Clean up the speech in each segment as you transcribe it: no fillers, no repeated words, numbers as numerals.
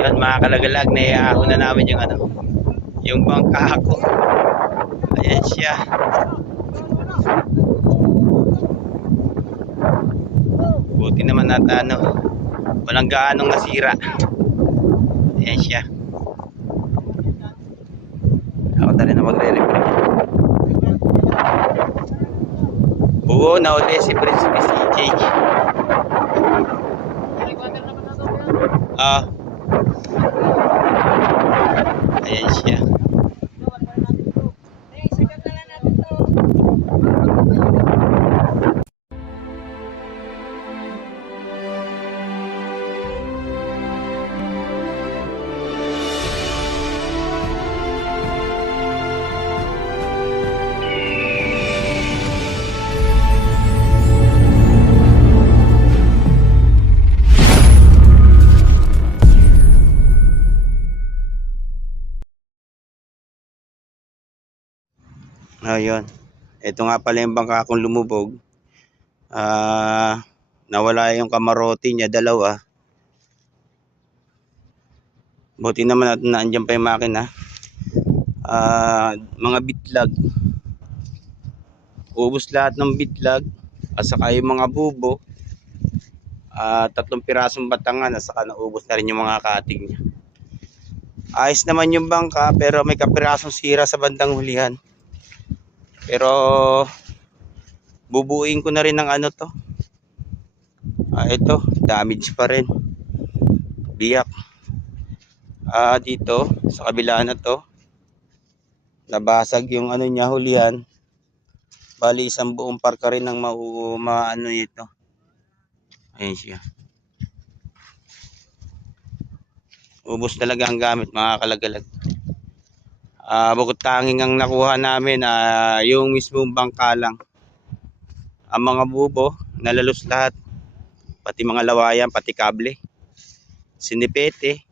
Ayun mga kalagalag, naiahon na namin yung ano, yung bangka ko. Ayan siya. Buti naman nata ano, walang gaanong nasira. Ayan siya. Ako na rin na magre-reply. Oo, nauli si Prinsipe CJ. Ah. Ayan siya. Ayun. Ito nga pala yung bangka kong lumubog. Nawala yung kamarote niya, dalawa. Buti naman at naandyan pa yung makina. Mga bitlag. Ubos lahat ng bitlag. At saka yung mga bubo. 3 pirasong batangan. At saka naubos na rin yung mga kating niya. Ayos naman yung bangka pero may kapirasong sira sa bandang hulihan. Pero bubuuin ko na rin ng ano to. Ito, damage pa rin. Biyak. Dito sa kabila na to, nabasag yung ano niya, hulihan. Bali isang buong parka rin ng maano ito. Ayun siya. Ubos talaga ang gamit mga kalagalag. Bukod tanging ang nakuha namin yung mismong bangka lang. Ang mga bubo nalalos lahat, pati mga lawayan, pati kable, sinipete,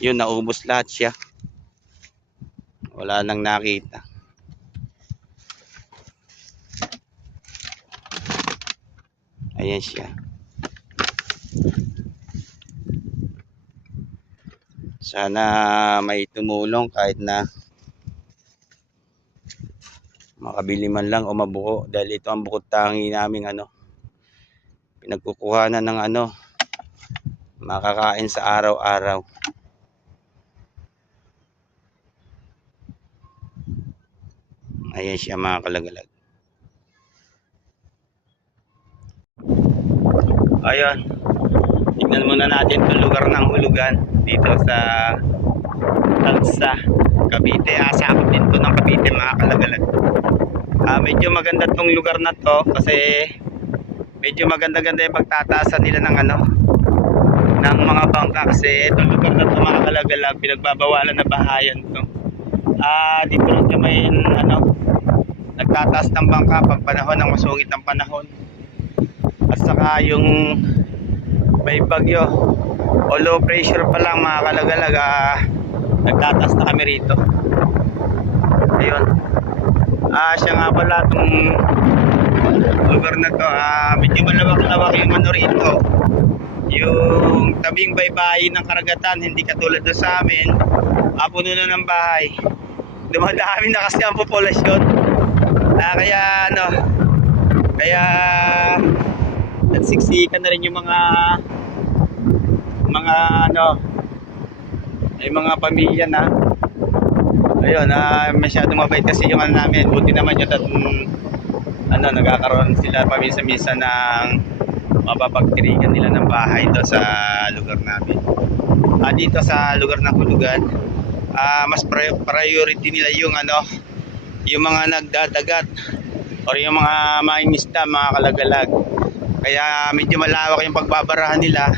yun naubos lahat siya. Wala nang nakita. Ayan siya. Sana may tumulong kahit na makabili man lang o mabuo, dahil ito ang bukod tangi naming ano, pinagkukuhanan ng ano, makakain sa araw-araw. Ayan siya mga kalagalag. Ayun, tignan muna natin itong lugar ng hulugan dito sa Tansa, Cavite. Sakop din to ng Cavite mga kalagalag. Medyo maganda tong lugar na to kasi medyo maganda-ganda yung pagtataasan nila ng ano, ng mga bangka, kasi itong lugar na to mga kalagalag, pinagbabawalan na bahayan to. Dito rin may ano, nagtataas ng bangka pag panahon ng masungit ng panahon. At saka yung may bagyo o low pressure pa lang mga kalagalag, nagtataas na kami rito. Ayun. Siya nga pala itong lugar na to, medyo malawak-lawak yung ano rito. Yung tabing baybayin ng karagatan, hindi katulad doon sa amin, puno na ng bahay. Dumadami na kasi ang populasyon. Kaya ano, kaya nagsiksikan na rin yung mga ano, ay mga pamilya na. Ayun, masyadong mabait kasi yung ano namin. Buti naman yung ano, nagkakaroon sila paminsan-minsan ng mapapagtirigan nila ng bahay doon sa lugar namin. Dito sa lugar ng hulugan, mas priority nila yung ano, yung mga nagdadagat or yung mga mangingisda, mga kalagalag. Kaya medyo malawak yung pagbabarahan nila,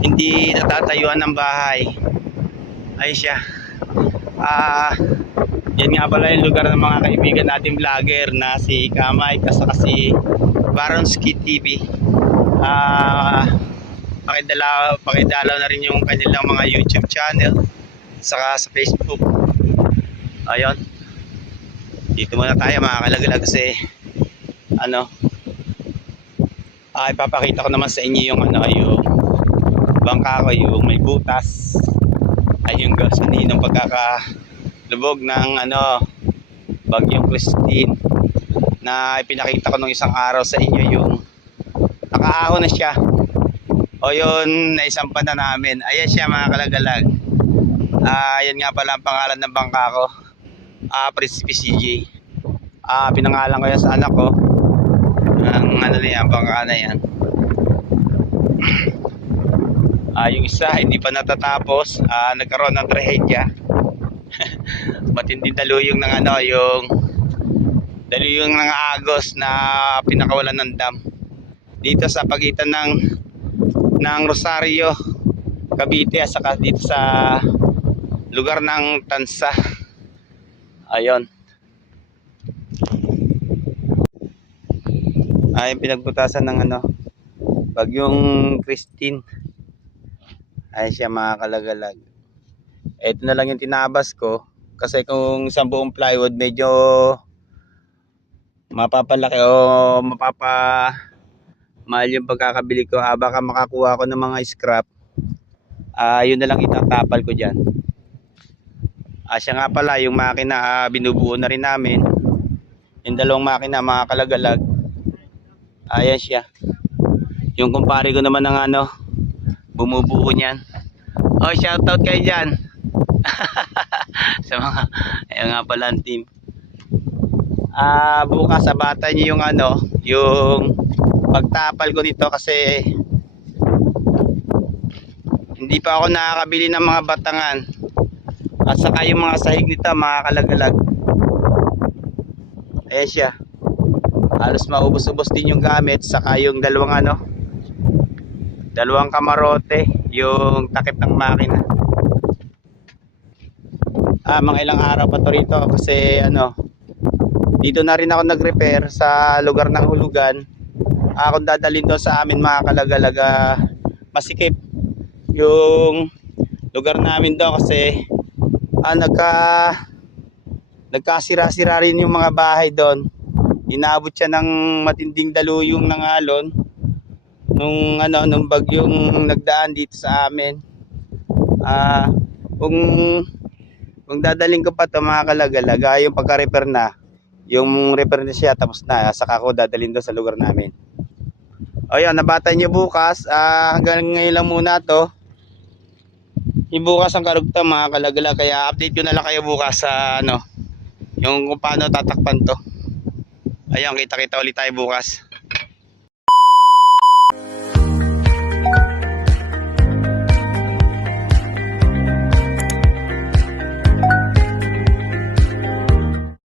hindi natatayuan ng bahay. Ay siya. Yan nga pala yung lugar ng mga kaibigan natin vlogger na si Kamay kasaka si Baronski TV. Pakidalaw na rin yung kanilang mga YouTube channel saka sa Facebook. Ayun, dito muna tayo mga kalagalag kasi ano, ipapakita ko naman sa inyo yung ano, yung bangka ko, yung may butas, ay yung gasanin ng pagkakalubog ng bagyong Christine na ipinakita ko nung isang araw sa inyo, yung nakaahon na siya o yun naisampan na namin. Ayan siya mga kalagalag. Ayan nga pala ang pangalan ng bangka ko, Prinsipe CJ. Pinangalan ko yan sa anak ko ang na yan, bangka na yan. Yung isa hindi pa natatapos, nagkaroon ng trahedya. Matinding daluyong ng yung daluyong ng Agos na pinakawalan ng dam dito sa pagitan ng Rosario, Cavite, at saka dito sa lugar ng Tansa. Ayun. Yung pinagbutasan ng bagyong Christine. Ay siya mga kalagalag. Ito na lang yung tinabas ko kasi kung isang buong plywood medyo mapapalaki o mahal yung pagkakabili ko. Baka makakuha ko ng mga scrap. Yun na lang itatapal ko dyan. Siya nga pala yung makina, binubuo na rin namin. Yung dalawang makina mga kalagalag. Ayan siya. Yung kumpare ko naman ng bumubuo niyan. Shoutout kayo dyan. Sa mga, ayun nga pala ang team. Bukas sabatan niyo yung yung pagtapal ko nito kasi hindi pa ako nakakabili ng mga batangan at saka yung mga sahig nito mga kalagalag. Ayan siya. Halos maubos-ubos din yung gamit, saka yung dalawang kamarote, yung takip ng makina. Mga ilang araw pa to rito kasi dito na rin ako nag-repair sa lugar ng hulugan. Kung dadalhin doon sa amin mga kalagalag, masikip yung lugar namin doon kasi nagkasira-sira rin yung mga bahay doon. Inabot siya ng matinding daluyong ng alon nung bagyong nagdaan dito sa amin. Kung dadalhin ko pa to mga kalagalag, yung pagka-repair na, yung repair na siya tapos na, saka ko dadalhin doon sa lugar namin. Ayun, nabatan nyo bukas. Hanggang ngayon lang muna to. Yung bukas ang karugtang mga kalagalag, kaya update ko na lang kayo bukas sa yung kung paano tatakpan to. Ayun, kita-kita ulit tayo bukas.